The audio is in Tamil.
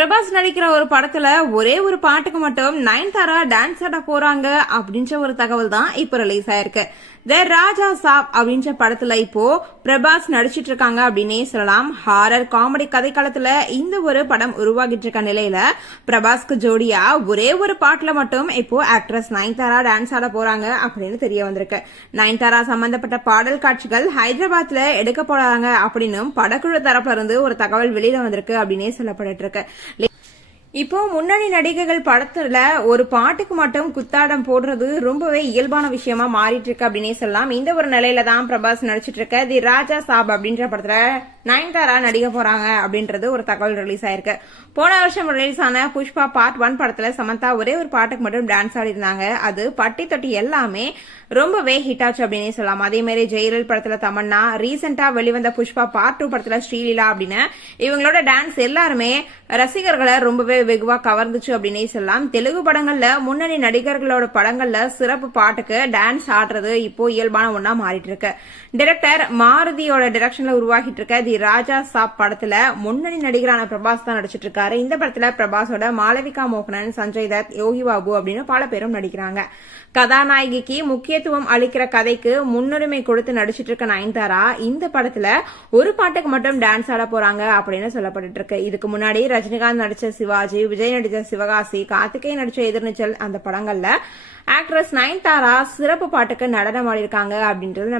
பிரபாஸ் நடிக்கிற ஒரு படத்துல ஒரே ஒரு பாட்டுக்கு மட்டும் நயன்தாரா டான்ஸ் ஆட போறாங்க அப்படின்ற ஒரு தகவல் தான் இப்போ ரிலீஸ் ஆயிருக்கு. த ராஜா சாப் அப்படின்ற படத்துல இப்போ பிரபாஸ் நடிச்சிட்டு இருக்காங்க அப்படின்னே சொல்லலாம். ஹாரர் காமெடி கதைக்களத்துல இந்த ஒரு படம் உருவாகிட்டு இருக்க நிலையில பிரபாஸ்க்கு ஜோடியா ஒரே ஒரு பாட்டுல மட்டும் இப்போ ஆக்ட்ரஸ் நயன்தாரா டான்ஸ் ஆட போறாங்க அப்படின்னு தெரிய வந்திருக்கு. நயன்தாரா சம்பந்தப்பட்ட பாடல் காட்சிகள் ஹைதராபாத்ல எடுக்க போறாங்க அப்படின்னும் படக்குழு தரப்புல இருந்து ஒரு தகவல் வெளியில வந்திருக்கு அப்படின்னே சொல்லப்பட்டு இருக்கு. இப்போ முன்னணி நடிகைகள் படத்துல ஒரு பாட்டுக்கு மட்டும் குத்தாடம் போடுறது ரொம்பவே இயல்பான விஷயமா மாறிட்டு இருக்கு அப்படின்னே சொல்லலாம். இந்த ஒரு நிலையில தான் பிரபாஸ் நடிச்சிட்டு இருக்க. தி ராஜா சாப் அப்படின்ற படத்துல நயன்தாரா நடிக்க போறாங்க அப்படின்றது ஒரு தகவல் ரிலீஸ் ஆயிருக்கு. போன வருஷம் ரிலீஸ் ஆன புஷ்பா பார்ட் ஒன் படத்துல சமந்தா ஒரே ஒரு பாட்டுக்கு மட்டும் டான்ஸ் ஆடி இருந்தாங்க அது பட்டி தொட்டி எல்லாமே ரொம்பவே ஹிட் ஆச்சு அப்படின்னே சொல்லலாம். அதே மாதிரி ஜெயலல் படத்துல தமன்னா ரீசெண்டா வெளிவந்த புஷ்பா பார்ட் டூ படத்துல ஸ்ரீலீலா அப்படின்னு இவங்களோட டான்ஸ் எல்லாருமே ரசிகர்களை ரொம்பவே வெகுவா கவர்ந்துச்சு அப்படின்னே சொல்லலாம். தெலுங்கு படங்கள்ல முன்னணி நடிகர்களோட படங்கள்ல சிறப்பு பாட்டுக்கு டான்ஸ் ஆடுறது இப்போ இயல்பான ஒன்னா மாறிட்டு இருக்கு. டைரக்டர் மாருதியோட டைரக்ஷன்ல உருவாகிட்டு இருக்க தளபதி ராஜா சாப் படத்துல முன்னணி நடிகரான பிரபாஸ் தான் நடிச்சிட்டு இருக்காரு. இந்த படத்துல பிரபாஸோட மாளவிகா மோகனன் சஞ்சய் தத் யோகி பாபு அப்படின்னு பல பேரும் நடிக்கிறாங்க. கதாநாயகிக்கு முக்கியத்துவம் அளிக்கிற கதைக்கு முன்னுரிமை கொடுத்து நடிச்சிட்டு இருக்க நயன்தாரா இந்த படத்துல ஒரு பாட்டுக்கு மட்டும் டான்ஸ் ஆட போறாங்க அப்படின்னு சொல்லப்பட்டு இருக்கு. இதுக்கு முன்னாடி ரஜினிகாந்த் நடிச்ச சிவாஜி விஜய் நடிச்ச சிவகாசி கார்த்திகேய நடிச்ச எதிர்நீச்சல் அந்த படங்கள்ல ஆக்ட்ரஸ் நயன்தாரா சிறப்பு பாட்டுக்கு நடனம் ஆடிருக்காங்க அப்படின்றது நம்ம